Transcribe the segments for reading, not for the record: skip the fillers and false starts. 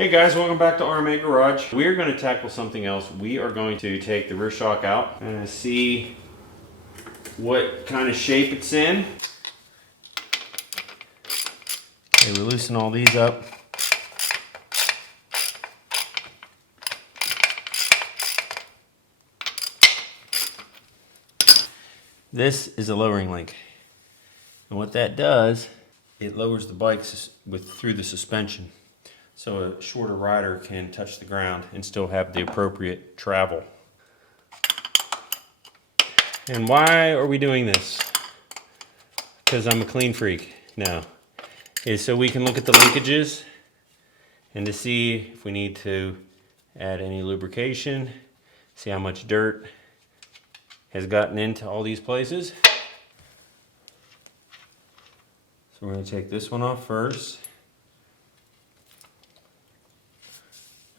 Hey guys, welcome back to RMA Garage. We're going to tackle something else. We are going to take the rear shock out and see what kind of shape it's in. Okay, we loosen all these up. This is a lowering link. And what that does, it lowers the bikes through the suspension. So a shorter rider can touch the ground and still have the appropriate travel. And why are we doing this? Because I'm a clean freak. No. It's so we can look at the linkages and to see if we need to add any lubrication, see how much dirt has gotten into all these places. So we're going to take this one off first.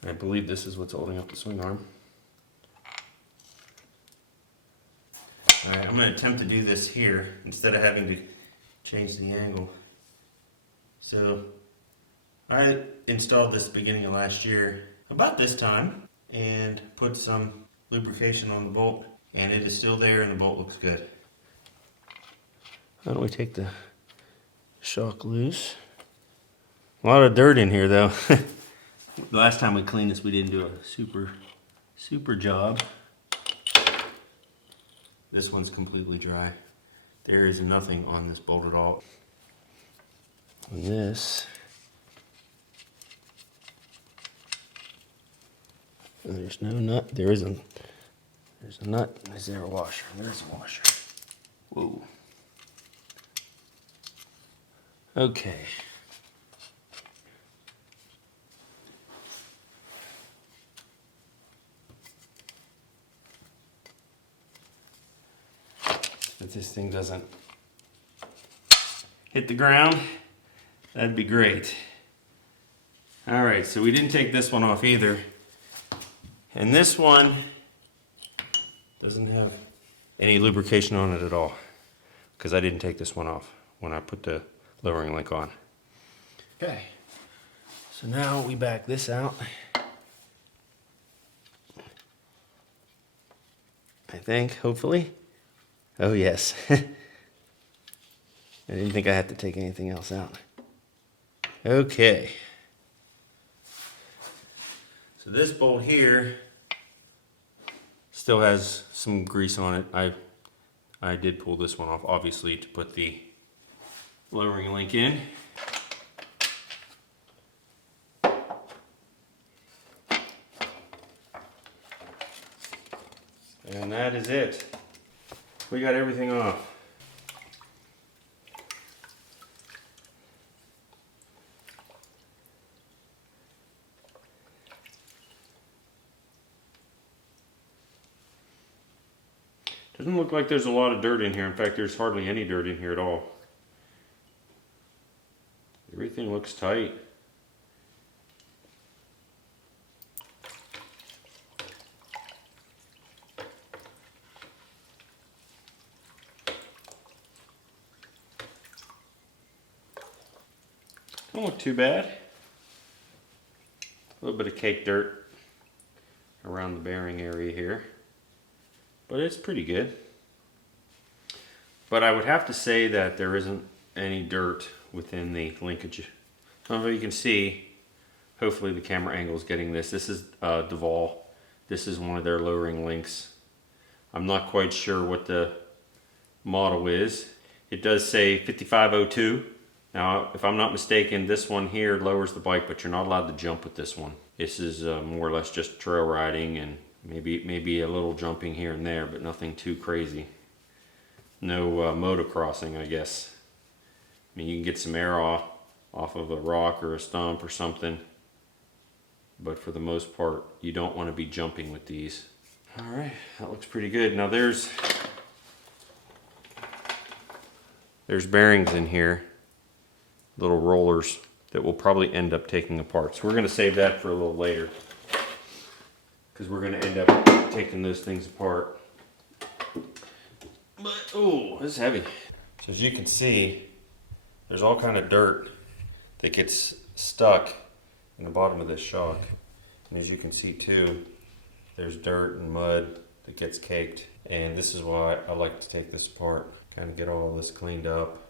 I believe this is what's holding up the swing arm. Alright, I'm going to attempt to do this here instead of having to change the angle. So I installed this beginning of last year, about this time, and put some lubrication on the bolt, and it is still there and the bolt looks good. How do we take the shock loose? A lot of dirt in here though. The last time we cleaned this, we didn't do a super job. This one's completely dry. There is nothing on this bolt at all. And this, there's no nut. There's a nut. Is there a washer? There's a washer. Whoa. Okay. If this thing doesn't hit the ground, that'd be great. All right, so we didn't take this one off either. And this one doesn't have any lubrication on it at all because I didn't take this one off when I put the lowering link on. Okay, so now we back this out. I think, hopefully. Oh yes. I didn't think I had to take anything else out. Okay. So this bolt here still has some grease on it. I did pull this one off, obviously, to put the lowering link in. And that is it. We got everything off. Doesn't look like there's a lot of dirt in here. In fact, there's hardly any dirt in here at all. Everything looks tight. Don't look too bad. A little bit of caked dirt around the bearing area here, but it's pretty good. But I would have to say that there isn't any dirt within the linkage. You can see, hopefully the camera angle is getting this. This is Duval. This is one of their lowering links. I'm not quite sure what the model is. It does say 5502. Now, if I'm not mistaken, this one here lowers the bike, but you're not allowed to jump with this one. This is more or less just trail riding and maybe a little jumping here and there, but nothing too crazy. No motocrossing, I guess. I mean, you can get some air off of a rock or a stump or something, but for the most part, you don't want to be jumping with these. All right, that looks pretty good. Now there's bearings in here, little rollers that we'll probably end up taking apart. So we're going to save that for a little later because we're going to end up taking those things apart. But, oh, this is heavy. So as you can see, there's all kind of dirt that gets stuck in the bottom of this shock. And as you can see too, there's dirt and mud that gets caked. And this is why I like to take this apart, kind of get all this cleaned up.